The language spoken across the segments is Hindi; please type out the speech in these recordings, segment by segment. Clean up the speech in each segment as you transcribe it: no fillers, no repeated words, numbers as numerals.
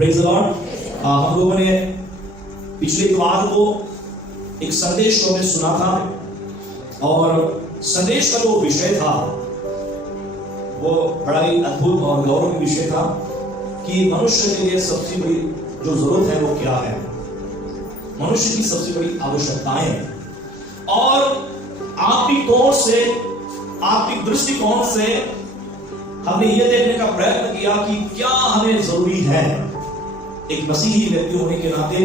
Praise the Lord. हम लोगों ने पिछले इतवार को एक संदेश को हमें सुना था और संदेश का जो विषय था वो बड़ा ही अद्भुत और गौरव विषय था कि मनुष्य के लिए सबसे बड़ी जो जरूरत है वो क्या है, मनुष्य की सबसे बड़ी आवश्यकताएं। और आत्मिक तौर से, आत्मिक दृष्टिकोण से हमने ये देखने का प्रयत्न किया कि क्या हमें जरूरी है एक मसीही व्यक्ति होने के नाते,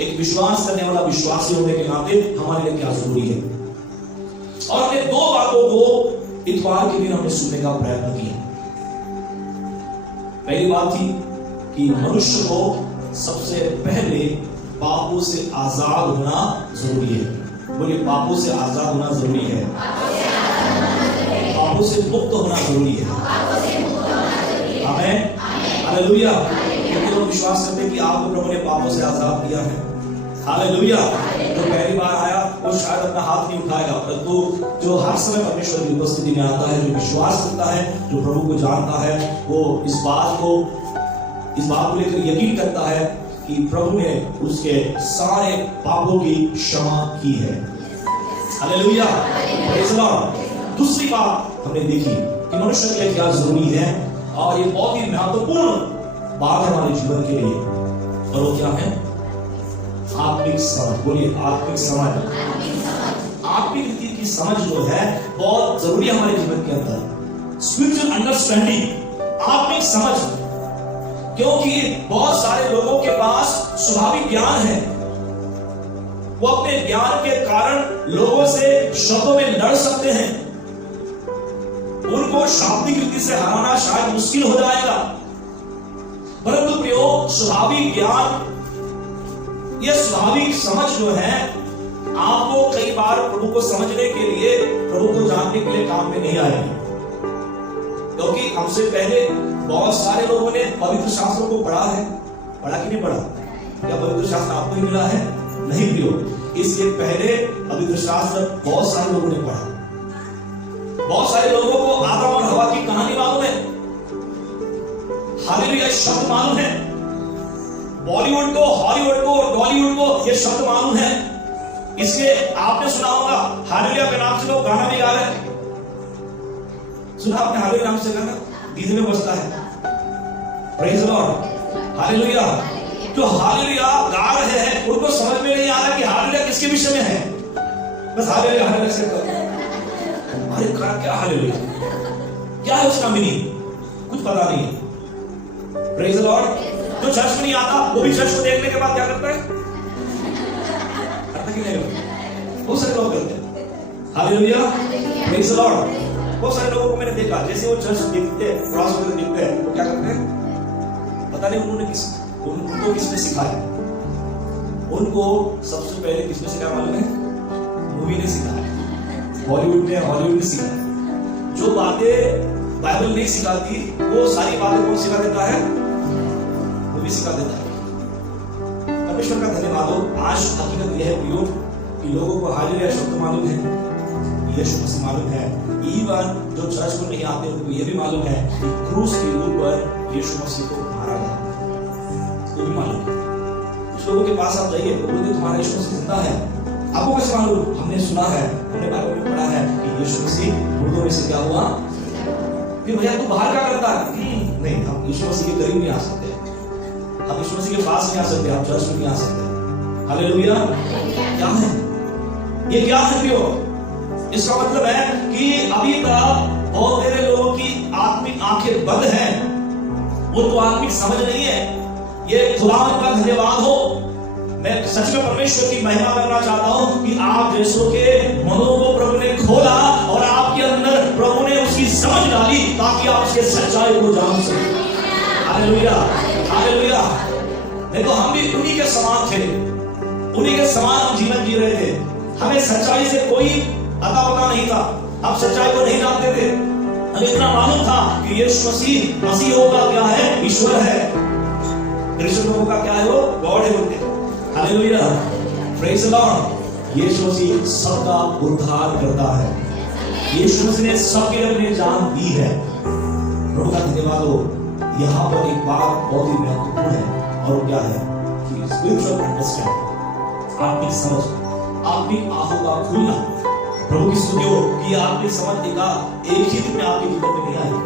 एक विश्वास करने वाला विश्वासी होने के नाते हमारे लिए क्या जरूरी है। और हमने दो बातों को इतवार के दिन हमने सुनने का प्रयत्न किया। पहली बात थी कि मनुष्य को सबसे पहले पापों से आजाद होना जरूरी है। बोलिए, पापों से आजाद होना जरूरी है, पापों से मुक्त होना जरूरी है। आमीन, हालेलुया। क्योंकि लोग विश्वास करते हैं कि आपको प्रभु ने पापों से आजाद किया है। हालेलुया। जो पहली बार आया वो शायद अपना हाथ नहीं उठाएगा, परंतु जो हर समय परमेश्वर की उपस्थिति में आता है, जो विश्वास करता है, जो प्रभु को जानता है, वो इस बात को लेकर यकीन करता है कि प्रभु ने उसके सारे पापों की क्षमा की है। Hallelujah, praise the Lord. दूसरी बात हमने देखी कि मनुष्य के लिए क्या जरूरी है, और ये बहुत ही महत्वपूर्ण बात है हमारे जीवन के लिए, और वो क्या है? आत्मिक समझ। बोलिए, आत्मिक समझ। आत्मिक रीति की समझ जो है बहुत जरूरी है हमारे जीवन के अंदर। स्पिरिचुअल अंडरस्टैंडिंग, आत्मिक समझ। क्योंकि बहुत सारे लोगों के पास स्वाभाविक ज्ञान है, वो अपने ज्ञान के कारण लोगों से शब्दों में लड़ सकते हैं, उनको शाब्दिक रीति से हराना शायद मुश्किल हो जाएगा, परंतु प्रियो, स्वाभाविक ज्ञान, ये स्वाभाविक समझ जो है आपको कई बार प्रभु को समझने के लिए, प्रभु को जानने के लिए काम में नहीं आएगी। क्योंकि हमसे पहले बहुत सारे लोगों ने पवित्र शास्त्रों को पढ़ा है। पढ़ा कि नहीं पढ़ा? क्या पवित्र शास्त्र आपको ही मिला है? नहीं प्रियो, इसके पहले पवित्र शास्त्र बहुत सारे लोगों ने पढ़ा। बहुत सारे लोगों को आदम और हवा की कहानी मालूम है, हालेलुया शब्द मालूम है, बॉलीवुड को, हॉलीवुड को, डॉलीवुड को ये शब्द मालूम है। इसके आपने सुना होगा, हालेलुया के नाम से लोग गाना भी गा रहे हैं। सुना आपने हालेलुया नाम से गाना? डीजे में बजता है। Praise the Lord, hallelujah. जो हालेलुया गा रहे हैं उनको समझ में नहीं आ रहा कि हालेलुया किसके विषय में है, बस हालेलुया हालेलुया से करो। अरे क्या हालेलुया, क्या है उसका मीनिंग? कुछ पता नहीं है। Praise the Lord. जो चर्च में नहीं आता वो भी चर्च को देखने के बाद क्या करता है? करता कि नहीं? बहुत सारे लोग करते हैं। Hallelujah, praise the Lord. बहुत सारे लोगों को मैंने देखा, जैसे वो चर्च दिखते हैं, क्रॉस वगैरह दिखते हैं, वो क्या करते हैं? पता नहीं उन्होंने उनको किसने सिखाया। उनको सबसे पहले किसने सिखाया मालूम है? मूवी ने सिखाया, बॉलीवुड ने, हॉलीवुड ने सिखाया। जो बातें बाइबल नहीं सिखाती वो सारी बातें कौन सिखा देता है? मूवी सिखा देता है। परमेश्वर का धन्यवाद हो। आज हकीकत यह है प्रियो कि लोगों को हालेलुया शब्द मालूम है, यीशु मसीह मालूम है। इवन जो चर्च को नहीं आते उनको यह भी मालूम है कि क्रूस के ऊपर यीशु मसीह को मारा गया, वो भी मालूम है। कुछ लोगों के पास आप जाइए, वो बोलते तुम्हारा यीशु मसीह जिंदा है। आपको कैसे मालूम? हमने सुना है, हमने बाइबल में पढ़ा है कि यीशु मसीह मुर्दों में से क्या हुआ। फिर भैया तू बाहर क्या करता है? नहीं, हम यीशु मसीह के करीब नहीं आ सकते, हम यीशु मसीह के पास नहीं आ सकते, हम चर्च में नहीं आ सकते। हालेलुया। क्या है ये? क्या है प्रियो? इसका मतलब है कि अभी तक बहुत सारे लोगों की आत्मिक आंखें बंद हैं, उनको आत्मिक समझ नहीं है। ये खुदा का धन्यवाद हो। मैं सच में परमेश्वर की महिमा करना चाहता हूं कि आप जैसों के मनों को प्रभु ने खोला और आपके अंदर प्रभु ने उसकी समझ डाली ताकि आप उसके सच्चाई को जान सकें। Hallelujah, hallelujah. नहीं तो हम भी उन्हीं के समान थे, उन्हीं के समान हम जीवन जी रहे थे। हमें सच्चाई से कोई अता पता नहीं था, हम सच्चाई को नहीं जानते थे। हमें इतना मालूम था कि यीशु मसीह होगा क्या है? ईश्वर है। क्रिश्चियन लोगों का क्या है? वो गॉड है बोलते हैं। Hallelujah, praise the Lord. Yeshu Masih सबका उद्धार करता है। यीशु मसीह ने सबके लिए अपनी जान दी है। प्रभु का धन्यवाद हो। यहाँ पर एक बात बहुत ही महत्वपूर्ण है। और वो क्या है कि स्पिरिचुअल अंडरस्टैंडिंग, आत्मिक समझ, आत्मिक आंखों का खुलना। प्रभु की स्तुति हो कि आत्मिक समझ एक ही दिन में आपके जीवन में नहीं आएगी।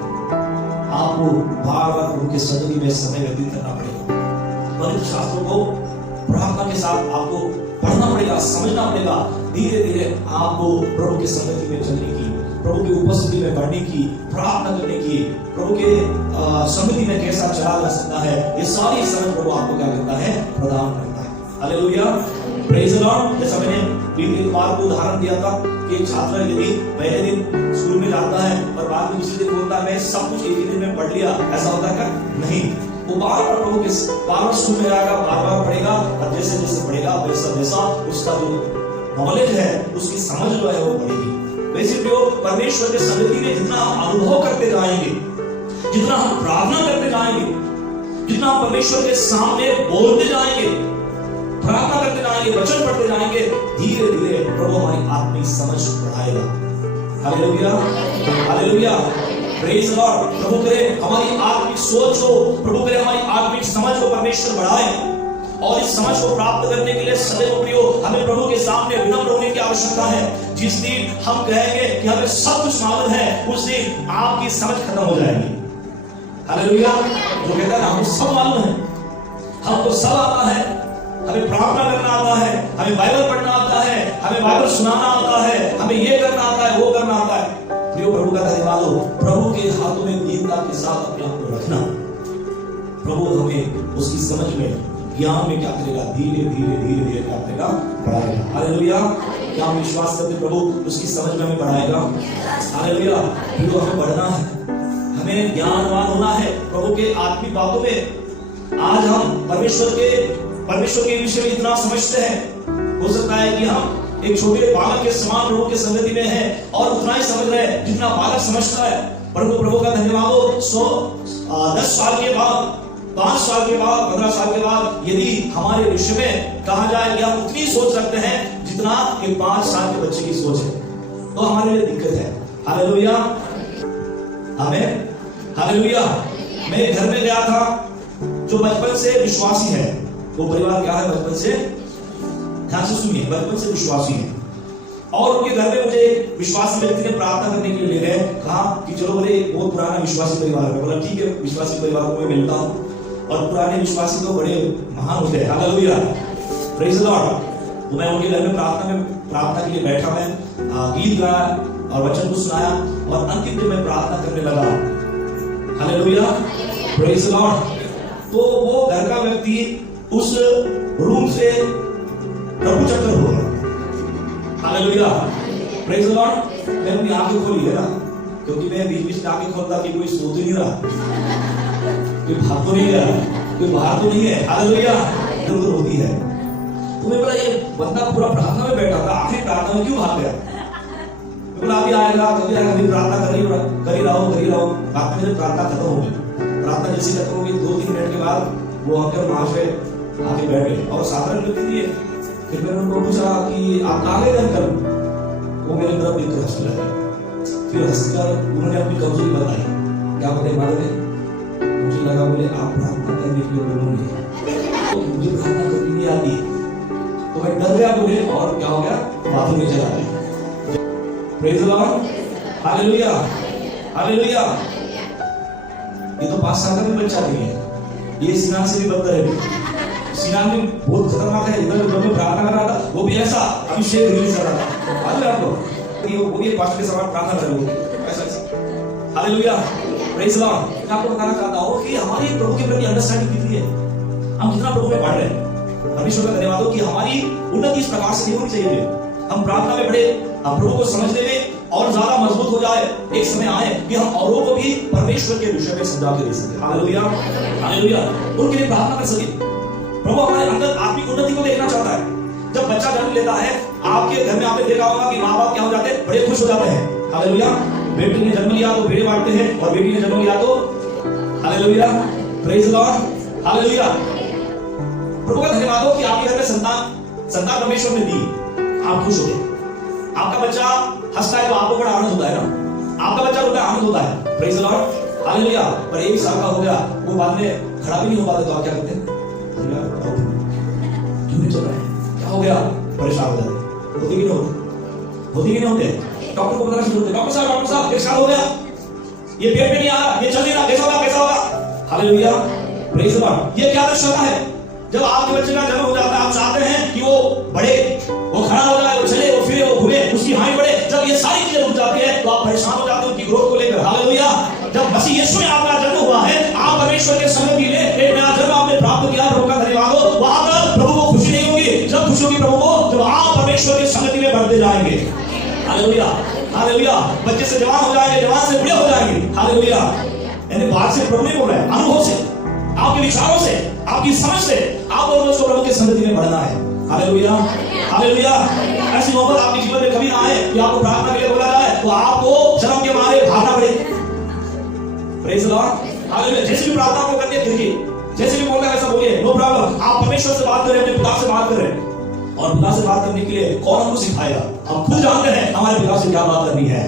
आपको बार बार प्रभु के सन्निधि में समय व्यतीत करना पड़ेगा। पवित्र शास्त्रों को प्रार्थना के साथ आपको पढ़ना पड़ेगा, समझना पड़ेगा। धीरे धीरे आपको प्रभु के सन्निधि में चलने की, प्रभु की उपस्थिति में बढ़ने की, प्रार्थना करने की, प्रभु के सन्निधि में कैसा चला जा सकता है, ये सारी समझ प्रभु आपको क्या करता है, प्रदान करता है। Hallelujah, praise the Lord. जैसा मैंने बीते इतवार को उदाहरण दिया था कि एक छात्र यदि पहले दिन स्कूल में जाता है और बाद में दूसरे दिन बोलता है मैं सब कुछ एक ही दिन में पढ़ लिया, ऐसा होता है क्या? नहीं, वो बार बार प्रभु के बार बार स्कूल में आएगा, बार बार पढ़ेगा, और जैसे जैसे पढ़ेगा वैसा वैसा उसका जो नॉलेज है, उसकी समझ जो है वो बढ़ेगी। वैसे जो परमेश्वर के सन्निधि में जितना हम अनुभव करते जाएंगे, जितना हम प्रार्थना करते जाएंगे, जितना हम परमेश्वर के सामने बोलते जाएंगे, प्रार्थना करते जाएंगे, वचन पढ़ते जाएंगे, धीरे धीरे प्रभु हमारी आत्मिक समझ बढ़ाएगा। Hallelujah, hallelujah, praise the Lord. प्रभु करे हमारी आत्मिक सोच हो, प्रभु करे हमारी आत्मिक समझ को परमेश्वर बढ़ाए, और इस समझ को प्राप्त करने के लिए सदैव प्रियो हमें प्रभु के सामने विनम्र होने की आवश्यकता है। जिस दिन हम कहेंगे कि हमें सब कुछ मालूम है, उस दिन आपकी समझ खत्म हो जाएगी। हालेलुया, जो कहता है हमको सब मालूम है, हमको सब आता है, हमें प्रार्थना करना आता है, हमें बाइबल पढ़ना आता है, हमें बाइबल सुनाना आता है, हमें ये करना आता है, वो करना आता है। प्रियो प्रभु का धन्यवाद हो, प्रभु के हाथों में दीनता के साथ अपने आप को रखना। प्रभु हमें उसकी समझ में, ज्ञान में क्या करेगा, धीरे धीरे धीरे धीरे क्या करेगा, बढ़ाएगा। हालेलुया, क्या हम विश्वास करते प्रभु उसकी समझ में हमें बढ़ाएगा? हालेलुया, प्रियो हमें बढ़ना है, हमें ज्ञानवान होना है प्रभु के आत्मिक बातों में। आज हम परमेश्वर के विषय में इतना समझते हैं, हो सकता है कि हम एक छोटे बालक के समान प्रभु के सन्निधि में है और उतना ही समझ रहे हैं जितना बालक समझता है। परंतु प्रभु का धन्यवाद हो, 10 साल के बाद, 5 साल के बाद, 15 साल के बाद यदि हमारे विषय में कहा जाए कि हम उतनी सोच रखते हैं जितना एक 5 साल के बच्चे की सोच है, तो हमारे लिए दिक्कत है। हालेलुया, आमीन, हालेलुया। मैं घर में गया था, जो बचपन से विश्वासी है, वो परिवार क्या है, बचपन से, ध्यान से सुनिए, बचपन से विश्वासी है, और उनके घर में मुझे विश्वासी व्यक्ति ने प्रार्थना करने के लिए ले गए, कहा कि चलो बोले बहुत पुराना विश्वासी परिवार है। बोला ठीक है, विश्वासी परिवार को मैं मिलता हूँ, और पुराने विश्वासी तो बड़े महान होते हैं। Hallelujah, praise the Lord. तो मैं उनके घर में प्रार्थना के लिए बैठा, मैं गीत गाया और वचन को सुनाया, और अंतिम दिन मैं प्रार्थना करने लगा। Hallelujah, praise the Lord. तो वो घर का व्यक्ति उस रूम से प्रभु चक्कर हो गया। Hallelujah, praise the Lord. मैं अपनी आंखें खोली है ना, क्योंकि मैं बीच बीच में आंखें खोलता कि कोई सो तो नहीं रहा, कोई भाग तो नहीं रहा, कोई बाहर तो नहीं है। हालेलुया, इधर उधर होती है। तो मैं बोला ये बंदा पूरा प्रार्थना में बैठा था, आखिरी प्रार्थना में क्यों भाग गया? मैं बोला अभी आएगा, कभी आएगा, अभी प्रार्थना कर ही रहा हूँ। बाद में जब प्रार्थना खत्म हो गई, प्रार्थना जैसी खत्म हो गई, 2-3 मिनट के बाद वो अंकल वहां से आके बैठ गए और साधारण व्यक्ति दिए। फिर मैंने उनको पूछा कि आप कहाँ गए अंकल? वो मेरे तरफ देख कर हंसने लगे। फिर हंसकर उन्होंने अपनी कमजोरी बताई। क्या बताई मालूम है? मुझे लगा बोले आप प्रार्थना करने के लिए बोलोगे, तो मुझे प्रार्थना करनी नहीं आती, तो मैं डर गया बोले, और क्या हो गया, बाथरूम में चला गया। Praise the Lord, hallelujah, hallelujah. ये तो 5 साल का भी बच्चा नहीं है, ये सिनान से भी बदतर है। सिनान में बहुत खतरनाक है, इधर उधर में प्रार्थना कर रहा था, वो भी ऐसा अभिषेक रिलीज कर रहा था। मालूम है आपको, वो भी पास्टर के समान प्रार्थना कर रहे हो ऐसा। Hallelujah, praise the Lord. मैं आपको बताना चाहता हूँ कि हमारी प्रभु के प्रति अंडरस्टैंडिंग कितनी है, हम कितना प्रभु में बढ़ रहे हैं। परमेश्वर का धन्यवाद हो कि हमारी उन्नति इस प्रकार से नहीं होनी चाहिए। हम प्रार्थना में बढ़े, हम प्रभु को समझने में और ज्यादा मजबूत हो जाए। एक समय आए कि हम औरों को भी परमेश्वर के विषय में समझा के दे सके। हालेलुया, हालेलुया, उनके लिए प्रार्थना कर सके। प्रभु हमारे अंदर आत्मिक उन्नति को देखना चाहता है। जब बच्चा जन्म लेता है, आपके घर में आपने देखा होगा कि माँ बाप क्या हो जाते हैं, बड़े खुश हो जाते हैं। हालेलुया, बेटी ने जन्म लिया तो पेड़े बांटते हैं, और बेटी ने जन्म लिया तो hallelujah, praise the Lord, hallelujah. प्रभु का धन्यवाद हो कि आपके घर में संतान परमेश्वर ने दी, आप खुश हो गए। आपका बच्चा हंसता है तो आपको बड़ा आनंद होता है ना, आपका बच्चा रोता है आनंद होता है। Praise the Lord, hallelujah. पर 1 साल का हो गया, वो बाद में खड़ा भी नहीं हो पाता, तो आप क्या करते हैं? क्यों नहीं चल रहा है? क्या हो गया? परेशान हो जाते होती कि नहीं होते? डॉक्टर को बताना शुरू होते, डॉक्टर साहब एक साल हो गया, ये पेट में नहीं आ रहा, ये चल नहीं रहा, कैसा होगा? Hallelujah, praise the Lord. ये क्या दर्शाता है? जब आपके बच्चे का जन्म हो जाता है, आप चाहते हैं कि वो बढ़े, वो खड़ा हो जाए, वो चले, वो फिरे, वो घूमे, उसकी हाइट बढ़े। जब ये सारी चीजें रुक जाती है तो आप परेशान हो जाते हो उनकी ग्रोथ को लेकर। हालेलुया। जब मसीह यीशु में आपका जन्म हुआ है, आप परमेश्वर के संगति में एक नया जन्म आपने प्राप्त किया, प्रभु का धन्यवाद हो। वहां पर प्रभु को खुशी नहीं होगी, जब खुशी होगी प्रभु को जब आप परमेश्वर की संगति में बढ़ते जाएंगे। Hallelujah, hallelujah. बच्चे से जवान हो जाएंगे, जवान से बूढ़े हो जाएंगे। हालेलुया। यानी बात से प्रभु नहीं बोल रहा है, अनुभव से, आपके विचारों से, आपकी समझ से आप और मुझको प्रभु की संगति में बढ़ना है। Hallelujah, hallelujah. ऐसी मोहब्बत आपके जीवन में कभी ना आए कि आपको प्रार्थना के लिए बोला जाए तो आपको शर्म के मारे भागना पड़े। Praise the Lord. हालेलुया। जैसे भी प्रार्थना को करनी है करिए, जैसे भी बोलना है वैसा बोलिए, नो प्रॉब्लम। आप परमेश्वर से बात कर रहे हैं, अपने पिता से बात कर रहे हैं, और पिता से बात करने के लिए कौन हमको सिखाएगा? हम खुद जानते हैं हमारे पिता से क्या बात करनी है।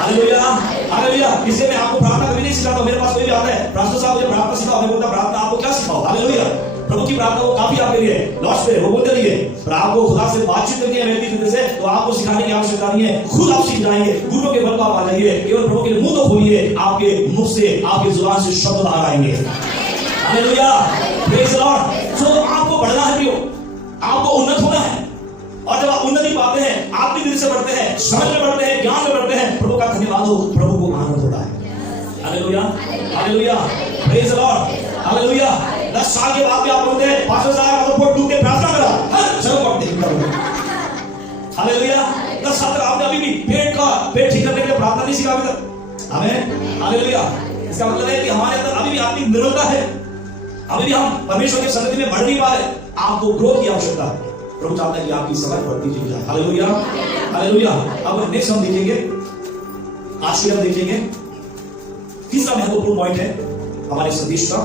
Hallelujah, hallelujah. इसलिए मैं आपको प्रार्थना कभी नहीं सिखाता। मेरे पास कोई भी आता है, पास्टर साहब मुझे प्रार्थना सिखाओ, मैं बोलता प्रार्थना आपको क्या सिखाओ? हालेलुया। प्रभु की प्रार्थना वो काफी आपके लिए लॉस पे वो बोलते रहिए, पर आपको खुदा से बातचीत करनी है व्यक्ति से, तो आपको सिखाने की आवश्यकता नहीं है, खुद आप सीख जाएंगे। घुटनों के बल पर आप आ जाइए, केवल प्रभु के मुंह तो खोलिए, आपके मुख से, आपकी जुबान से शब्द बाहर आएंगे। Hallelujah, praise the Lord. So आपको बढ़ना है, क्यों? आपको उन्नत होना है, और जब आप उन्नति पाते हैं, आत्मिक दृष्टि से बढ़ते हैं, समझ में बढ़ते हैं, ज्ञान में बढ़ते हैं, प्रभु का धन्यवाद हो, प्रभु को आनंद होता है। Hallelujah, hallelujah, praise the Lord. Hallelujah. 10 साल के बाद भी आप बोलते हैं पास्टर साहब मतलब पोट डूब के प्रार्थना करा, हर चलो आप देखते हो। हालेलुया। 10 साल तक आपने अभी भी पेट ठीक करने के लिए प्रार्थना नहीं सीखा अभी तक। आमीन, हालेलुया। इसका मतलब है कि हमारे अंदर अभी भी आत्मिक निर्बलता है, अभी भी हम परमेश्वर की संगति में बढ़ नहीं पा रहे। आपको ग्रोथ की आवश्यकता है। प्रभु चाहता है कि आपकी समझ बढ़ती चली जाए। Hallelujah, hallelujah. अब नेक्स्ट हम देखेंगे, आज के हम देखेंगे तीसरा महत्वपूर्ण पॉइंट है हमारे संदेश का,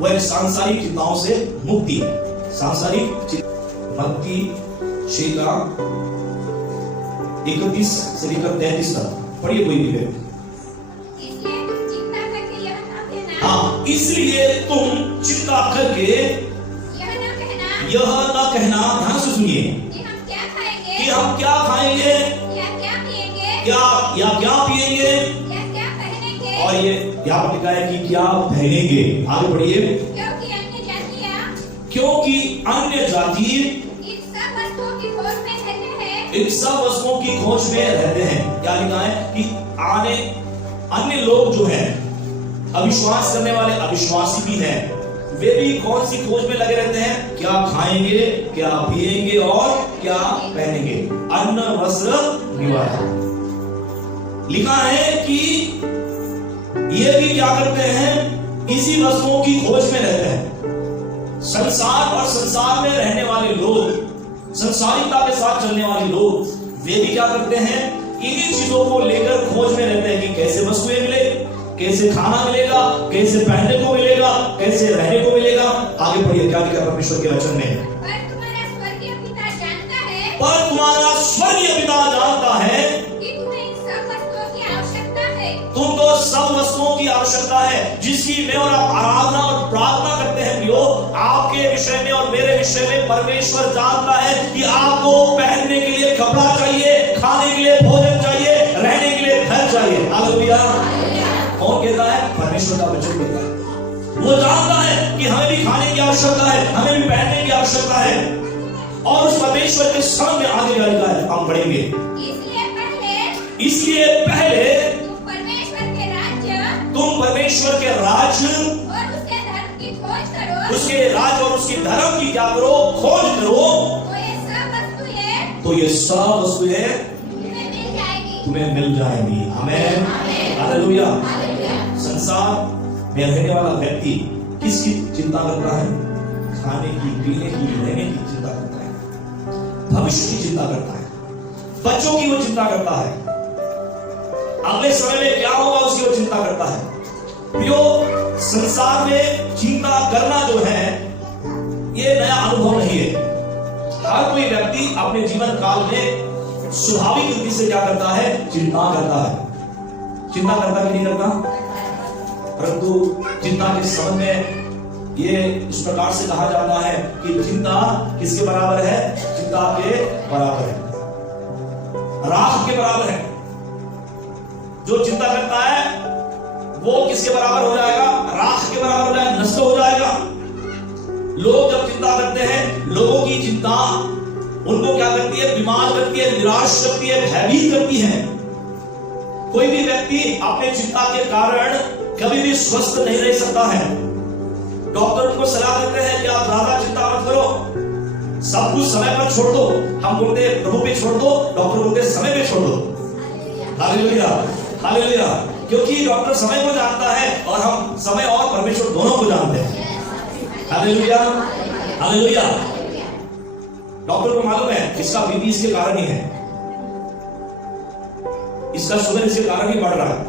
वह है सांसारिक चिंताओं से मुक्ति। सांसारिक मत्ती 6 का 31 से लेकर 33 तक पढ़िए कोई भी व्यक्ति। हाँ, इसलिए तुम चिंता करके यह न कहना, ध्यान से सुनिए, कि हम क्या खाएंगे, क्या पिएंगे, और ये यहाँ पर लिखा है कि क्या पहनेंगे। आगे बढ़िए। क्योंकि अन्य जाति इन सब वस्तुओं की खोज में रहते हैं। क्या लिखा है कि अन्य लोग जो हैं, अविश्वास करने वाले अविश्वासी भी हैं, वे भी कौन सी खोज में लगे रहते हैं? क्या खाएंगे, क्या पिएंगे और क्या पहनेंगे। अन्न वस्त्र निवारा। लिखा है कि ये भी क्या करते हैं? इसी वस्तुओं की खोज में रहते हैं। संसार और संसार में रहने वाले लोग, संसारिकता के साथ चलने वाले लोग, वे भी क्या करते हैं? इन्हीं चीजों को लेकर खोज में रहते हैं कि कैसे वस्तुएं मिले, कैसे खाना मिलेगा, कैसे पहनने को मिलेगा, कैसे रहने को मिलेगा। आगे पढ़िए क्या लिखा परमेश्वर के वचन में। पर तुम्हारा स्वर्गीय पिता जानता है कि तुम्हें इन सब वस्तुओं की आवश्यकता है। तुमको सब वस्तुओं की आवश्यकता है जिसकी मैं और आप आराधना और प्रार्थना करते हैं। प्रियो, आपके विषय में और मेरे विषय में परमेश्वर जानता है कि आपको पहनने के लिए कपड़ा चाहिए, खाने के लिए भोजन चाहिए, रहने के लिए घर चाहिए। हालेलुया। कौन कहता है? परमेश्वर का वचन कहता है। वो जानता है कि हमें भी खाने की आवश्यकता है, हमें भी पहनने की आवश्यकता है, और उस परमेश्वर के सामने आगे जाएगा है, हम बढ़ेंगे। इसलिए पहले तुम परमेश्वर के राज्य और उसके धर्म की खोज करो, उसके राज्य और उसके धर्म की क्या करो? खोज करो, तो ये सब वस्तुएं तुम्हें मिल जाएंगी। आमीन, हालेलुया। संसार में रहने वाला व्यक्ति किसकी चिंता करता है? खाने की, पीने की, रहने की चिंता करता है, भविष्य की चिंता करता है, बच्चों की वो चिंता करता है, अगले समय में क्या होगा उसकी वो चिंता करता है। प्रियो, संसार में चिंता करना जो है ये नया अनुभव नहीं है। हर कोई व्यक्ति अपने जीवन काल में स्वाभाविक रीति से क्या करता है? चिंता करता है। चिंता करता कि नहीं करता? परंतु चिंता के समय में ये इस प्रकार से कहा जाता है कि चिंता किसके बराबर है? चिंता के बराबर है, राख के बराबर है। जो चिंता करता है वो किसके बराबर हो जाएगा? राख के बराबर हो जाएगा, नष्ट हो जाएगा। लोग जब चिंता करते हैं, लोगों की चिंता उनको क्या करती है? बीमार करती है, निराश करती है, भयभीत करती है। कोई भी व्यक्ति अपने चिंता के कारण कभी भी स्वस्थ नहीं रह सकता है। डॉक्टर को सलाह देते हैं कि आप ज्यादा चिंता मत करो, सब कुछ समय पर छोड़ दो। हम बोलते हैं प्रभु पे छोड़ दो, डॉक्टर बोलते हैं समय पे छोड़ दो। Hallelujah, hallelujah. क्योंकि डॉक्टर समय को जानता है और हम समय और परमेश्वर दोनों को जानते हैं। Hallelujah, hallelujah. डॉक्टर को मालूम है इसका बीपी इसके कारण ही है, इसका शुगर इसके कारण ही बढ़ रहा है,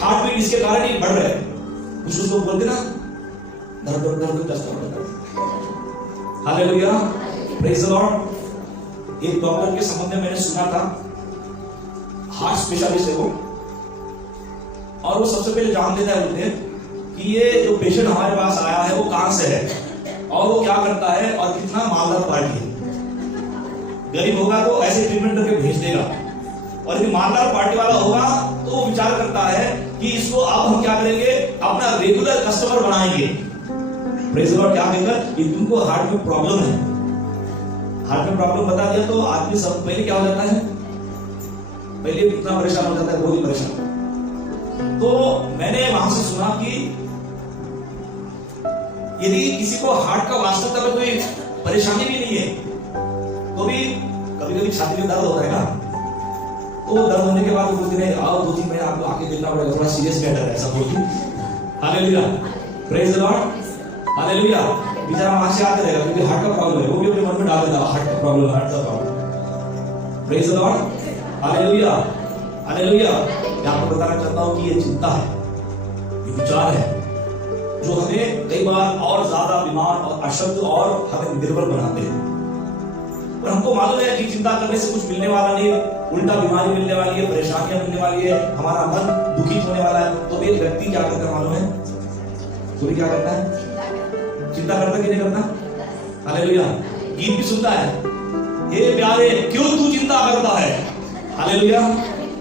हार्ट बीट इसके कारण ही बढ़ रहा है। कुछ उसको बोलते ना हालेलुया, प्रेज़ द लॉर्ड। एक डॉक्टर के संबंध में मैंने सुना था, हार्ट स्पेशलिस्ट है वो, और वो सबसे पहले जान लेता है बोलते कि ये जो पेशेंट हमारे पास आया है वो कहां से है और वो क्या करता है और कितना मालदार पार्टी है। गरीब होगा तो ऐसे ट्रीटमेंट करके भेज देगा, और यदि मालदार पार्टी वाला होगा तो वो विचार करता है कि इसको अब हम क्या करेंगे, अपना रेगुलर कस्टमर बनाएंगे। Praise the Lord. क्या कहकर कि तुमको हार्ट में प्रॉब्लम है, हार्ट में प्रॉब्लम बता दिया तो आदमी सब पहले क्या हो जाता है, पहले कितना परेशान हो जाता है, बहुत ही परेशान। तो मैंने वहां से सुना कि यदि किसी को हार्ट का वास्तविकता में कोई परेशानी भी नहीं है तो भी कभी कभी छाती में दर्द होता है ना, तो दर्द होने के बाद वो बोलते हैं आओ 2-3 महीने आपको आके देखना पड़ेगा, थोड़ा सीरियस मैटर है, ऐसा बोलती। Hallelujah, praise the Lord, hallelujah. बेचारा वहां से आते रहेगा क्योंकि हार्ट का प्रॉब्लम है, वो भी अपने मन में डाल देता है हार्ट का प्रॉब्लम, हार्ट का problem. Praise the Lord, hallelujah, hallelujah. मैं आपको बताना चाहता हूं कि ये चिंता है, ये विचार है जो हमें कई बार और ज्यादा बीमार और अशक्त और हमें निर्बल बनाते हैं। और हमको मालूम है कि चिंता करने से कुछ मिलने वाला नहीं, उल्टा बीमारी मिलने वाली है, परेशानियां मिलने वाली है, हमारा मन दुखित होने वाला है। तो एक व्यक्ति क्या करता है मालूम है? तो भी क्या करता है? चिंता करता कि नहीं करता? हालेलुया। गीत भी सुनता है, हे प्यारे क्यों तू चिंता करता है। हालेलुया।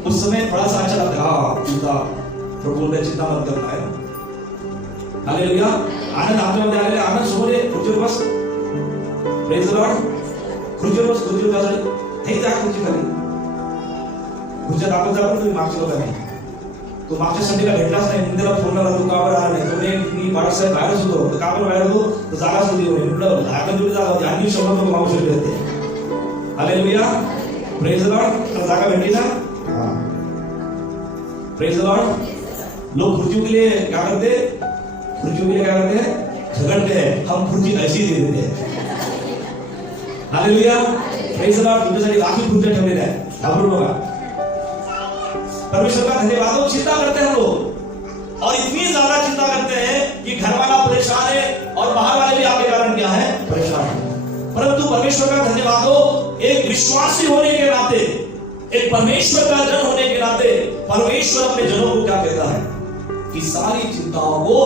उस समय थोड़ा सा अच्छा लगता है, हाँ चिंता, प्रभु बोलते हैं चिंता मत करना है। हालेलुया। आनंद आपने बता रहे, आनंद सोरे खुर्ची बस, प्रेज़ द लॉर्ड। खुर्ची बस, खुर्ची बस नहीं जा, खुर्ची खाली खुर्ची दाखवत जा, पण तुम्ही मागच्या लोकांनी तो मागच्या संडेला भेटलाच नाही, निंदेला फोन लावला, तू का बरं आला नाही? तो मी बाळासाहेब बाहेरच होतो, तर का बरं बाहेर होतो? तर जागाच होती म्हणे, म्हटलं दहा दिवस जागा होती, आणि शंभर लोक मागू शकले होते। Hallelujah, praise the Lord. तर जागा भेटली ना, प्रेज़ द लॉर्ड। लोग खुर्चियों के लिए क्या करते हैं? खुर्चियों के लिए क्या करते हैं? झगड़ते हैं, हम खुर्ची ऐसी दे देते हैं। Hallelujah, praise the Lord. तुमच्यासाठी लाखी खुर्च्या ठेवलेल्या आहेत, घाबरू नका। परमेश्वर का धन्यवाद हो। चिंता करते हैं लोग, और इतनी ज्यादा चिंता करते हैं कि घर वाला परेशान है और बाहर वाले भी आपके कारण क्या है? परेशान है। परंतु परमेश्वर का धन्यवाद हो, एक विश्वासी होने के नाते, एक परमेश्वर का जन होने के नाते परमेश्वर अपने जनों को क्या कहता है कि सारी चिंताओं को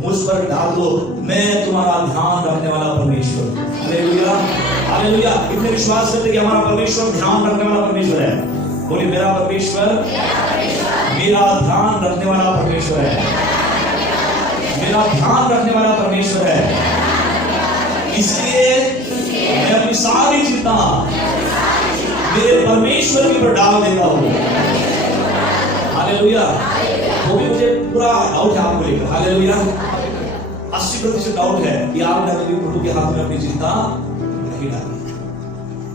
मुझ पर डाल दो, मैं तुम्हारा ध्यान रखने वाला परमेश्वर। Hallelujah, hallelujah. इतने विश्वास करते कि हमारा परमेश्वर ध्यान रखने वाला परमेश्वर है। बोलिए मेरा परमेश्वर मेरा ध्यान रखने वाला परमेश्वर है, मेरा ध्यान रखने वाला परमेश्वर है। इसलिए मैं अपनी सारी चिंता मेरे परमेश्वर के ऊपर डाल देता हूं। हालेलुया। वो भी मुझे पूरा डाउट है आपको लेकर। हालेलुया। 80% डाउट है कि आपने कभी प्रभु के हाथ में अपनी चिंता नहीं डाली।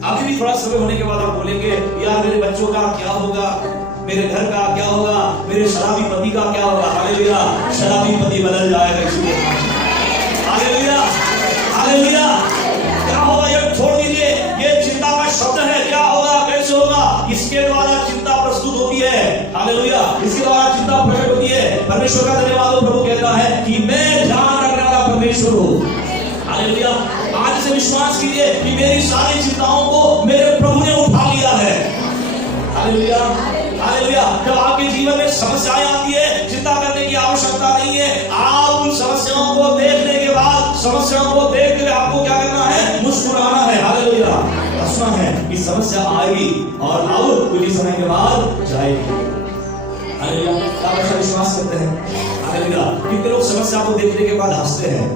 अभी भी थोड़ा समय होने के बाद आप बोलेंगे यार मेरे बच्चों का क्या होगा, मेरे घर का क्या होगा, मेरे शराबी पति का क्या होगा। हालेलुया। शराबी पति बदल जाएगा इसलिए। Hallelujah, hallelujah. क्या होगा ये छोड़ दीजिए, ये चिंता का शब्द है। क्या होगा, कैसे होगा? इसके द्वारा चिंता प्रस्तुत होती है। हालेलुया। इसके द्वारा चिंता प्रकट होती है। परमेश्वर का धन्यवाद हो। प्रभु कहता है कि मैं ध्यान रखने वाला परमेश्वर हूं। हालेलुया। आज से विश्वास कीजिए कि मेरी सारी चिंताओं को मेरे प्रभु ने उठा लिया है। Hallelujah, hallelujah. जब आपके जीवन में समस्याएं आती है, चिंता करने की आवश्यकता नहीं है। आप उन समस्याओं को देखने के बाद, समस्याओं को देख कर आपको क्या करना है? मुस्कुराना है। हालेलुया। हंसना है कि समस्या आएगी और अब कुछ समय के बाद जाएगी। हालेलुया। आप ऐसा विश्वास करते हैं? हालेलुया। कितने लोग समस्या को देखने के बाद हंसते हैं?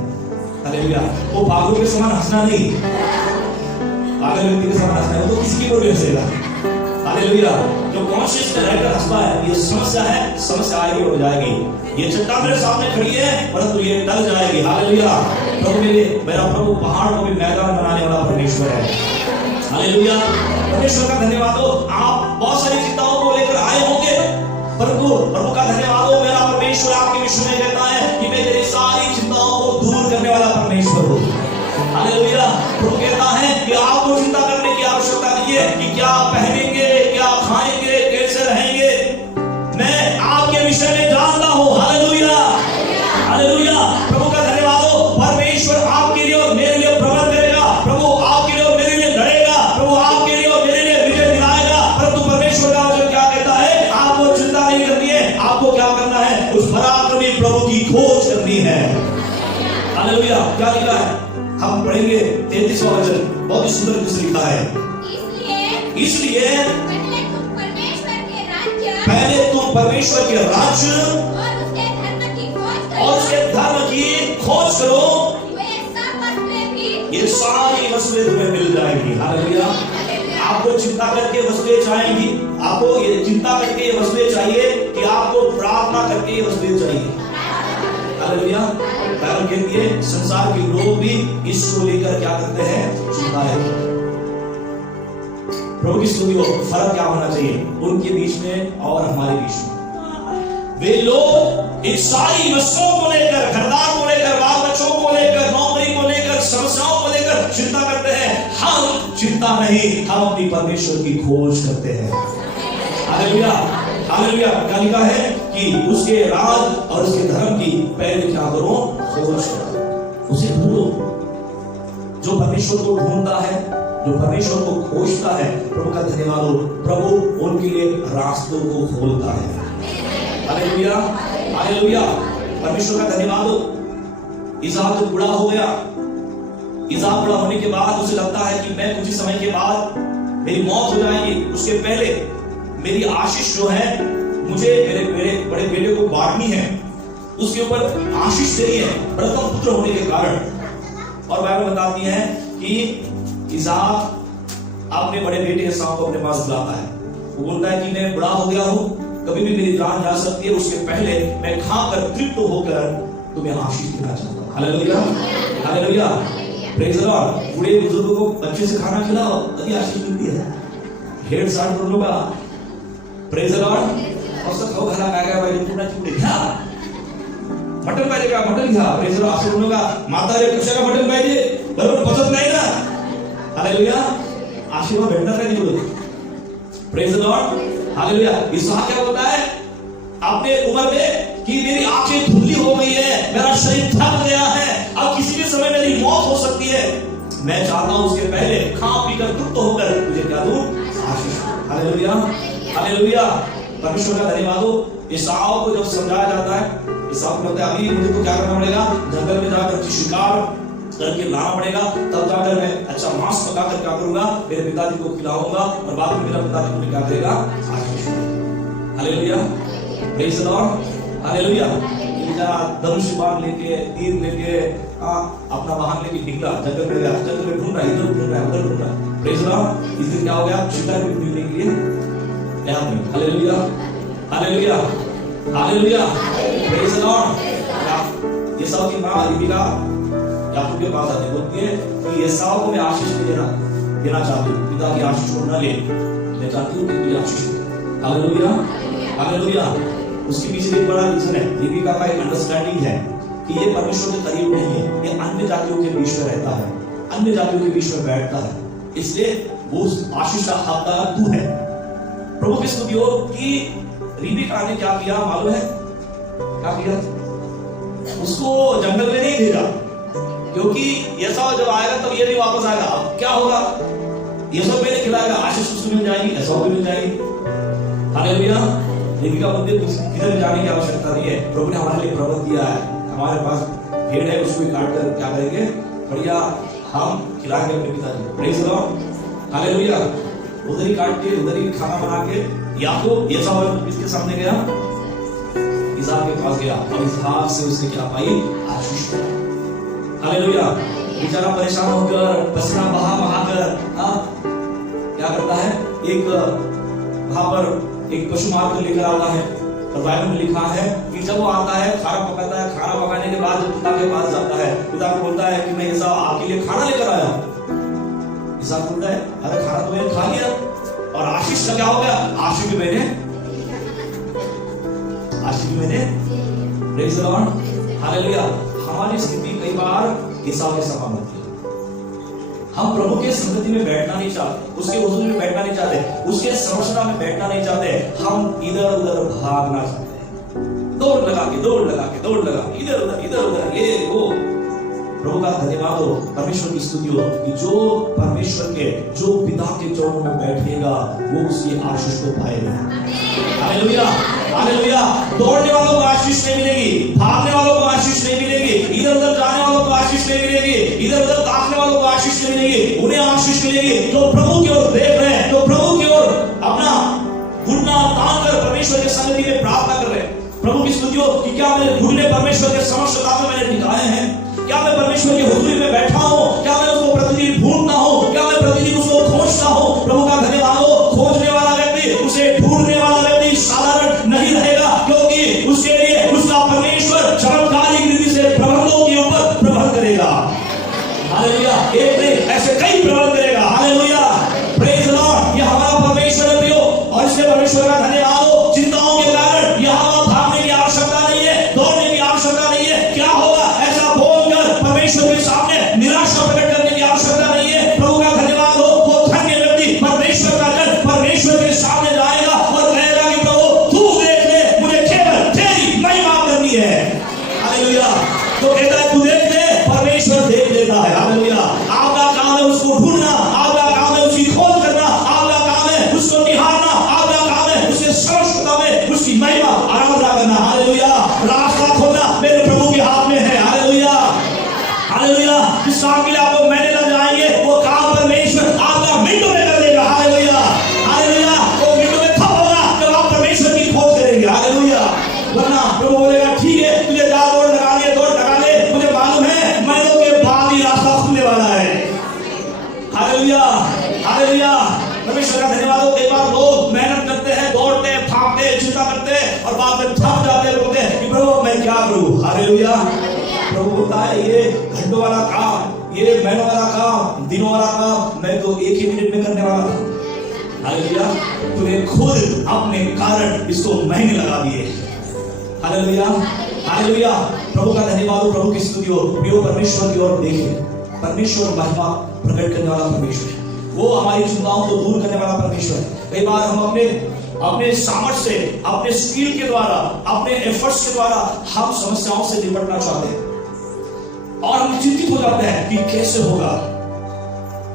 हालेलुया। वो पागलों के समान हंसना नहीं, पागल व्यक्ति के समान हंसना है, तो किसी की कोई हंसेगा। हालेलुया। जो कॉन्शियस में रहकर हंसता है, ये समस्या है, समस्या आएगी और जाएगी। ये चट्टान मेरे सामने खड़ी है परंतु ये टल जाएगी। हालेलुया। प्रभु मेरा प्रभु पहाड़ को भी मैदान बनाने वाला परमेश्वर है। हालेलुया। परमेश्वर का धन्यवाद हो। आप बहुत सारी चिंताओं को लेकर आए होंगे, परंतु प्रभु का धन्यवाद हो, मेरा परमेश्वर आपके विषय में कहता है कि मैं तेरी सारी चिंताओं को दूर करने वाला परमेश्वर हूँ। हालेलुया। प्रभु कहता है कि आपको चिंता करने की आवश्यकता नहीं है कि क्या पहनेंगे, क्या खाएंगे, कैसे रहेंगे। मैं आपके विषय में जानता हूँ। हालेलुया। हालेलुया। प्रभु का धन्यवाद हो। परमेश्वर आपके लिए और मेरे लिए प्रबंध करेगा। प्रभु आपके लिए और मेरे लिए लड़ेगा। प्रभु आपके लिए और मेरे लिए विजय दिलाएगा। परंतु परमेश्वर का वचन क्या कहता है? आपको चिंता नहीं करनी है, आपको क्या करना है? उस पराक्रमी प्रभु की खोज करनी है। हालेलुया। क्या लिखा है? हम पढ़ेंगे 33वां वचन, बहुत ही सुंदर कुछ लिखा है। इसलिए पहले तुम परमेश्वर के राज्य और उसके धर्म की खोज करो, ये सारी वस्तुएं तुम्हें मिल जाएंगी। हालेलुया। आपको चिंता करके वस्तुएं चाहेंगी, आपको ये चिंता करके ये वस्तुएं चाहिए कि आपको प्रार्थना करके ये वस्तुएं चाहिए। हालेलुया। कारण कहती है संसार के लोग भी इसको लेकर क्या करते हैं? चिंता है। प्रभु की स्तुति हो। फर्क क्या होना चाहिए उनके बीच में और हमारे बीच में? वे लोग इन सारी वस्तुओं को लेकर, घरदार को लेकर, बाल बच्चों को लेकर, नौकरी को लेकर, समस्याओं को लेकर चिंता करते हैं। हम चिंता नहीं, हम अपनी परमेश्वर की खोज करते हैं। हालेलुया। हालेलुया। क्या लिखा है कि उसके राज और उसके धर्म की पहले क्या करो? खोज करो, उसे ढूंढो। जो परमेश्वर को ढूंढता है, जो परमेश्वर को खोजता है, प्रभु का धन्यवाद हो, प्रभु उनके लिए रास्तों को खोलता है। हालेलुया। हालेलुया। परमेश्वर का धन्यवाद हो। इसाक जब बूढ़ा हो गया, इसाक बूढ़ा होने के बाद उसे लगता है कि मैं कुछ ही समय के बाद मेरी मौत हो जाएगी, उसके पहले मेरी आशीष जो है मुझे मेरे बड़े बेटे को बांटनी है, उसके ऊपर आशीष देनी है प्रथम पुत्र होने के कारण। और बाइबल बताती है कि इसाक अपने बड़े बेटे एसाव को अपने पास बुलाता है। वो बोलता है कि मैं बड़ा हो गया हूं, कभी भी मेरी जान जा सकती है, उसके पहले मैं खाकर तृप्त होकर तुम्हें आशीष देना चाहता हूं। Hallelujah. Hallelujah. Praise the Lord. बूढ़े बुजुर्गों को अच्छे से खाना खिलाओ, तभी आशीष मिलती है। 1.5 करोड़ का प्रेज द लॉर्ड। और सब खाओ खाना काय भाई पूरा चुपड़े घ्या मटन पाहिजे का? मटन घ्या। Praise the Lord. असं म्हणू नका माता रे कशाला मटन पाहिजे, बरोबर पचत नाही ना। हालेलुया। आशीर्वाद भेटणार नाही बोलत। Praise the Lord. हालेलुया। इसहाक क्या बोलता है अपने उम्र में कि मेरी आंखें धुंधली हो गई है, मेरा शरीर थक गया है, अब किसी भी समय मेरी मौत हो सकती है, मैं चाहता हूं उसके पहले खा पीकर तृप्त होकर मुझे क्या दूं? आशीष। हालेलुया। हालेलुया। परमेश्वर का धन्यवाद हो। एसाव को जब समझाया जाता है, एसाव को लगता है अभी मुझे तो क्या करना पड़ेगा? जंगल में जाकर शिकार करके लाना पड़ेगा, तब जाकर मैं अच्छा मांस पकाकर क्या करूंगा? मेरे पिताजी को खिलाऊंगा और बाद में मेरा पिताजी मुझे क्या करेगा? आशीष। Hallelujah. Praise the Lord. Hallelujah. बेचारा धनुष बाण लेके, तीर लेके, अपना वाहन लेके निकला, जंगल में गया, जंगल में ढूंढ रहा है, इधर ढूंढ रहा है, उधर ढूंढ रहा है। Praise the Lord. इस दिन क्या हो गया? शिकार में मिलने के लिए यहाँ पे। Hallelujah. Hallelujah. Hallelujah. Praise the Lord. ये सब की मां रिबिका याकूब के पास आते बोलती है कि एसाव को मैं आशीष देना चाहती हूँ, पिता की आशीष छोड़ना ले, मैं चाहती हूँ कि तुझे आशीष दे। हालेलुया। हालेलुया। उसके पीछे एक बड़ा रीजन है। रिबिका का एक अंडरस्टैंडिंग है कि ये परमेश्वर के करीब नहीं है, ये अन्य जातियों के बीच में रहता है, अन्य जातियों के बीच में बैठता है, इसलिए वो उस आशीष का हकदार तू है। प्रभु की स्तुति हो कि रिबिका ने क्या किया मालूम है? क्या किया? उसको जंगल में नहीं भेजा, क्योंकि एसाव जब आएगा तब ये भी वापस आएगा। अब क्या होगा? एसाव पहले खिलाएगा, आशीष उसको मिल जाएगी, एसाव को मिल जाएगी। हालेलुया। लेविका मंदिर किधर जाने की आवश्यकता नहीं है, प्रभु ने हमारे लिए प्रबंध दिया है। हमारे पास भेड़ है, उसको काट कर क्या करेंगे, बढ़िया हम खिलाएंगे अपने पिताजी को। Praise the Lord, hallelujah. उधर ही काट के उधर ही खाना बना के, याकूब एसाव किसके सामने गया, इसहाक के पास गया और इसहाक से उसने क्या पाई, आशीष पाई। हालेलुया। बेचारा परेशान होकर पसीना बहा कर क्या करता है, एक वहां पर एक पशु मार कर लेकर आता है। और बाइबल में लिखा है कि जब वो आता है, खाना पकाता है, खाना पकाने के बाद पिता के पास जाता है, पिता को बोलता है कि मैं एसाव आपके लिए खाना लेकर आया। इसहाक बोलता है अरे खाना तो मैंने खा लिया। और आशीष का क्या हो गया, आशीष भी मैंने प्रेज द लॉर्ड, हालेलुया। हमारी स्थिति कई बार एसाव के समान होती है। हम प्रभु के संगति में बैठना नहीं चाहते, उसके हुजूर में बैठना नहीं चाहते, उसके संरचना में बैठना नहीं चाहते, हम इधर उधर भागना चाहते हैं। दौड़ लगा के इधर उधर ये वो। प्रभु का धन्यवाद हो, परमेश्वर की स्तुति हो कि जो परमेश्वर के, जो पिता के चरणों में बैठेगा वो उसकी आशीष को पाएगा। Hallelujah, hallelujah. दौड़ने वालों को आशीष नहीं मिलेगी, भागने वालों को आशीष नहीं मिलेगी, इधर उधर जाने वालों को आशीष नहीं मिलेगी, इधर उधर ताकने वालों को आशीष नहीं मिलेगी। उन्हें आशीष मिलेगी जो प्रभु की ओर देख रहे हैं, जो प्रभु की ओर अपना घुटना तान कर परमेश्वर के संगति में प्रार्थना कर रहे हैं। प्रभु की स्तुति हो कि क्या मेरे घुटने परमेश्वर के समक्षता में मैंने टिकाए हैं, क्या मैं परमेश्वर की हुजूरी में बैठा हूं, क्या मैं उसको प्रतिदिन ढूंढता हूं, क्या मैं प्रतिदिन उसको खोजता हूं। प्रभु का धन्यवाद हो, खोजने वाला व्यक्ति, उसे ढूंढने वाला व्यक्ति साधारण नहीं रहेगा, क्योंकि उसके लिए उसका परमेश्वर चमत्कारिक रीति से प्रबंधों के ऊपर प्रबंध करेगा। हालेलुया। एक नहीं ऐसे कई प्रबंध करेगा। Hallelujah, praise the Lord. ये हमारा परमेश्वर है प्रियो, और इसलिए परमेश्वर का धन्यवाद हो। चिंताओं के कारण यहाँ भागने की आवश्यकता नहीं है, दौड़ने की आवश्यकता नहीं है। क्या होगा ऐसा बोलकर परमेश्वर के सामने निराशा प्रकट करने की आवश्यकता नहीं है। प्रभु का धन्यवाद हो, वो धन्य व्यक्ति परमेश्वर का जन परमेश्वर के सामने जाएगा और कहेगा कि प्रभु तू देख ले, मुझे केवल तेरी महिमा करनी है। हालेलुया। तो कहता है तू देख ले, परमेश्वर देख लेता है। हालेलुया। आपका काम है उसको ढूंढना, आपका काम है उसकी खोज करना, आपका काम है उसको निहारना, आपका काम है उसके सर्वश्रेष्ठता में उसकी महिमा आराधना करना। हालेलुया। रास्ता खोलना मेरे प्रभु के हाथ में है। Hallelujah, hallelujah. जिस काम के लिए आपको मैंने लग जाएंगे वो काम परमेश्वर आपका मिनटों में कर देगा। Hallelujah, hallelujah. वो मिनटों में कब होगा जब आप परमेश्वर की खोज करेंगे। हालेलुया। वरना प्रभु बोलेगा ठीक है तुझे जा दौड़ लगा ले, मुझे मालूम है महीनों के बाद ही रास्ता खुलने वाला है। Hallelujah, hallelujah. परमेश्वर का धन्यवाद हो। कई बार लोग मेहनत करते हैं, दौड़ते हैं, भागते हैं, चिंता करते हैं और बाद में थक जाते हैं, बोलते हैं कि प्रभु मैं क्या करूं। हालेलुया। प्रभु बोलता है ये घंटों वाला काम, ये महीनों वाला काम, दिनों वाला काम मैं तो एक ही मिनट में करने वाला था। हालेलुया। तूने खुद अपने कारण इसको महीने लगा दिए। Hallelujah, hallelujah. प्रभु का धन्यवाद हो, प्रभु की स्तुति हो। प्रिय परमेश्वर की ओर देखिए, परमेश्वर महिमा प्रकट करने वाला परमेश्वर है, वो हमारी चिंताओं को दूर करने वाला परमेश्वर है। कई बार हम अपने सामर्थ्य से, अपने स्किल के द्वारा, अपने एफर्ट्स के द्वारा हम समस्याओं से निपटना चाहते हैं और हम चिंतित हो जाते हैं कि कैसे होगा,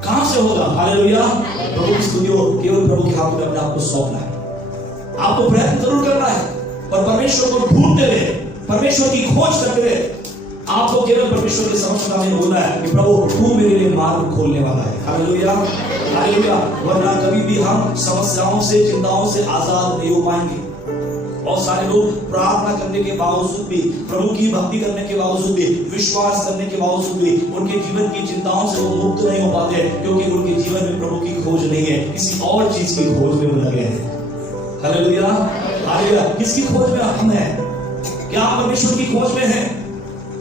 कहां से होगा। हालेलुया। प्रभु की स्तुति हो। केवल प्रभु के हाथ में अपने आप को सौंपना है, आपको प्रयत्न जरूर करना है और परमेश्वर को ढूंढते हुए, परमेश्वर की खोज करते हुए आपको केवल परमेश्वर के समक्ष में बोलना है कि प्रभु तू मेरे लिए मार्ग खोलने वाला है। Hallelujah, hallelujah. वरना कभी भी हम समस्याओं से, चिंताओं से आजाद नहीं हो पाएंगे। बहुत सारे लोग प्रार्थना करने के बावजूद भी, प्रभु की भक्ति करने के बावजूद भी, विश्वास करने के बावजूद भी उनके जीवन की चिंताओं से वो मुक्त नहीं हो पाते, क्योंकि उनके जीवन में प्रभु की खोज नहीं है, किसी और चीज की खोज में वो लगे हैं। Hallelujah, hallelujah. किसकी खोज में हम हैं? क्या हम परमेश्वर की खोज में हैं?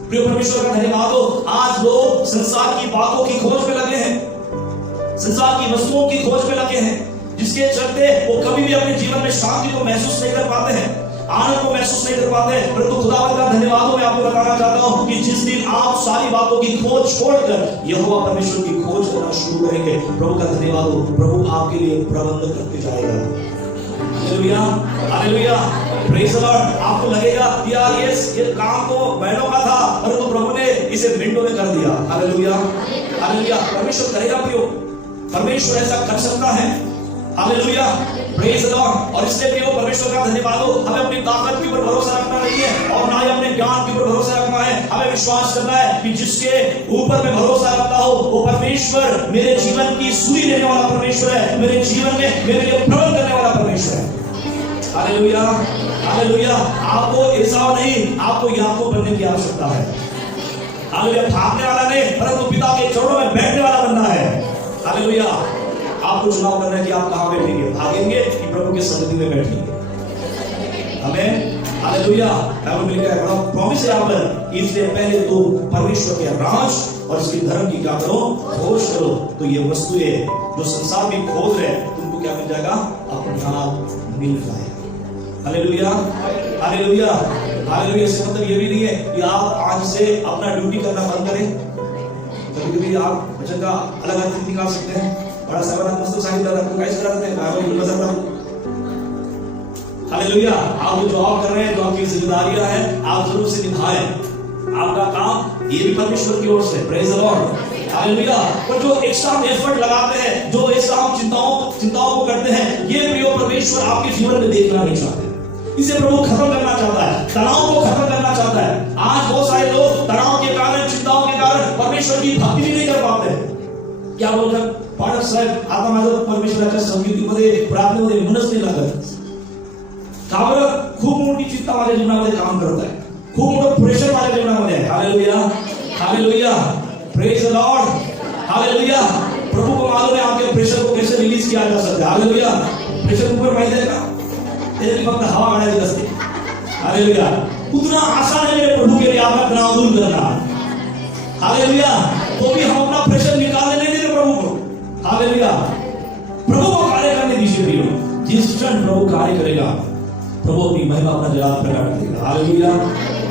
प्रिय परमेश्वर का धन्यवाद हो। आज लोग संसार की बातों की खोज में लगे हैं, संसार की वस्तुओं की खोज में लगे हैं, जिसके चलते वो कभी भी अपने जीवन में शांति को महसूस नहीं कर पाते हैं, आनंद को महसूस नहीं कर पाते। परंतु खुदावंद का धन्यवाद हो, मैं आपको बताना चाहता हूं कि जिस दिन आप सारी बातों की खोज छोड़कर यहोवा परमेश्वर की खोज करना शुरू करेंगे, प्रभु का धन्यवाद हो, प्रभु आपके लिए प्रबंध करते जाएगा। Hallelujah, hallelujah. Praise the Lord. आपको लगेगा कि यार ये काम तो महीनों का था, परंतु प्रभु ने इसे मिनटों में कर दिया। Hallelujah, hallelujah. परमेश्वर करेगा प्रियो, परमेश्वर ऐसा कर सकता है। Hallelujah, praise the Lord. और इसलिए भी वो परमेश्वर का धन्यवाद हो। हमें अपनी ताकत के ऊपर भरोसा रखना नहीं है और ना ही अपने ज्ञान के ऊपर भरोसा रखना है। हमें विश्वास करना है कि जिसके ऊपर मैं भरोसा रखता हूं वो परमेश्वर मेरे जीवन की सुई देने वाला परमेश्वर है, मेरे जीवन में मेरे लिए प्रबल करने वाला परमेश्वर है। Hallelujah, hallelujah. आपको एसाव नहीं, आपको याकूब बनने की आवश्यकता है। हालेलुया, भागने वाला नहीं परंतु पिता के चरणों में बैठने वाला बनना है। हालेलुया, आपको चुनाव करना है कि आप कहां बैठेंगे, भागेंगे कि प्रभु के संगति में बैठेंगे। हमें हालेलुया, बाइबल में लिखा है, बड़ा प्रॉमिस है यहाँ पर, इसलिए पहले तो परमेश्वर के राज और इसके धर्म की क्या करो, खोज करो, तो ये वस्तुएं जो संसार में खोज रहे तुमको क्या मिल जाएगा, अपने आप मिल जाएगा। Hallelujah, hallelujah, hallelujah. इसका मतलब ये भी नहीं है कि आप आज से अपना ड्यूटी करना बंद करें। कभी कभी आप वचन का अलग अर्थ निकाल सकते हैं। बड़ा सर्वनाथ मस्त साहित्य दादा को कैसे करते हैं, बाइबल बता रहा हूं। हालेलुया, आप जो जॉब कर रहे हैं, जो आपकी जिम्मेदारियां हैं, आप जरूर से निभाएं। आपका काम ये भी परमेश्वर की ओर से, प्रेज द लॉर्ड। हालेलुया। पर जो एक्स्ट्रा एफर्ट लगाते हैं, जो एक्स्ट्रा चिंताओं को करते हैं, ये प्रिय परमेश्वर आपके जीवन में देखना नहीं चाहते। इसे प्रभु खत्म करना चाहता है, तनाव को खत्म करना चाहता है। आज बहुत सारे लोग तनाव के कारण, चिंताओं के कारण परमेश्वर की भक्ति नहीं कर पाते। क्या बोलतात, पाठक साहेब आता माझं परमेश्वराच्या संगीतीमध्ये प्रार्थनेमध्ये मनच नाही लागत। का बरं? खूप मोठी चिंता माझ्या जीवनामध्ये काम करत आहे, खूप मोठं प्रेशर माझ्या जीवनामध्ये आहे। Hallelujah, hallelujah, praise the Lord, hallelujah. प्रभु को मालूम है आपके प्रेशर को कैसे रिलीज किया जा सकता है। हालेलुया, प्रेशर कुकर माहिती आहे का, त्याची फक्त हवा काढायची असते। हालेलुया, उतना आसान है मेरे प्रभु के लिए आपका तनाव दूर करना। हालेलुया, तो भी हम अपना प्रेशर निकालने नहीं देते प्रभु को। हालेलुया, प्रभु को कार्य करने दीजिए प्रियो। जिस क्षण प्रभु कार्य करेगा, प्रभु अपनी महिमा अपना जलाल प्रकट करेगा। Hallelujah,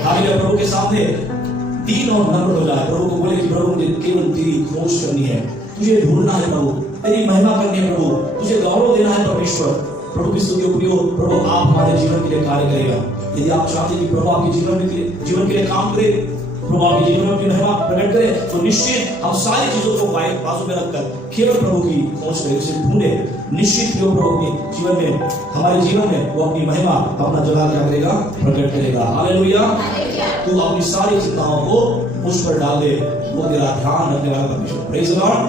hallelujah. प्रभु के सामने दीन और नम्र हो जाए, प्रभु को बोले कि प्रभु मुझे केवल तेरी खोज करनी है, तुझे ढूंढना है प्रभु, तेरी महिमा करनी है प्रभु, तुझे गौरव देना है परमेश्वर। प्रभु की स्तुति प्रियो, प्रभु आप हमारे जीवन के लिए कार्य करेगा। यदि आप चाहते हैं कि प्रभु आपके जीवन के लिए काम करे, प्रभु आपके जीवन में अपनी महिमा प्रकट करे, तो निश्चित हम सारी चीजों को बाजू में रखकर केवल प्रभु की खोज करें, उसे ढूंढे। निश्चित प्रभु अपने जीवन में, हमारे जीवन में वो अपनी महिमा, अपना जलाल क्या करेगा, प्रकट करेगा। हालेलुया। तू अपनी सारी चिंताओं को उस पर डाल दे, वो तेरा ध्यान रखने वाला परमेश्वर। Praise the Lord.